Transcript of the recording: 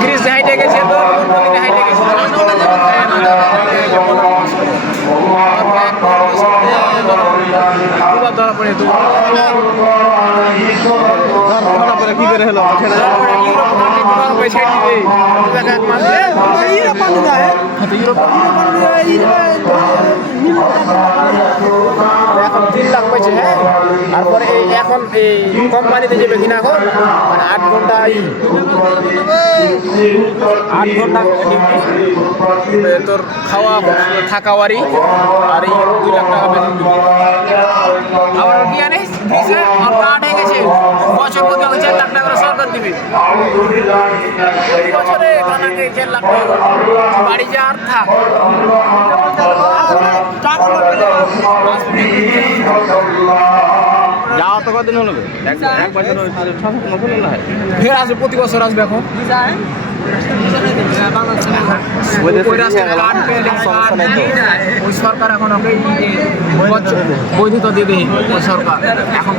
Greece হাইটে গেছে তো হাইটে গেছে ধরা পড়ে কি করে হলো এখন 3 লাখ পাইছে। হ্যাঁ, তারপরে এখন এই কোম্পানিতে যাবে কিনা এখন মানে 8 ঘন্টা ডিউটি, তোর খাওয়া থাকাওয়ারি আর এই 2 লাখ টাকা বেতন দিবে। আবার কি জানিস দিছে আর কার্ড হয়ে গেছে বছর প্রতি 4 লাখ টাকা করে সরকার দিবে প্রতি বছরে। কানাকে 4 লাখ টাকা বাড়ি যা আর থাক যাওয়া তো কদিন হলো এক বছর ফের আসবে প্রতি বছর আসবে এখন ওই সরকার এখন বৈধতা দিয়ে দেয় ওই সরকার এখন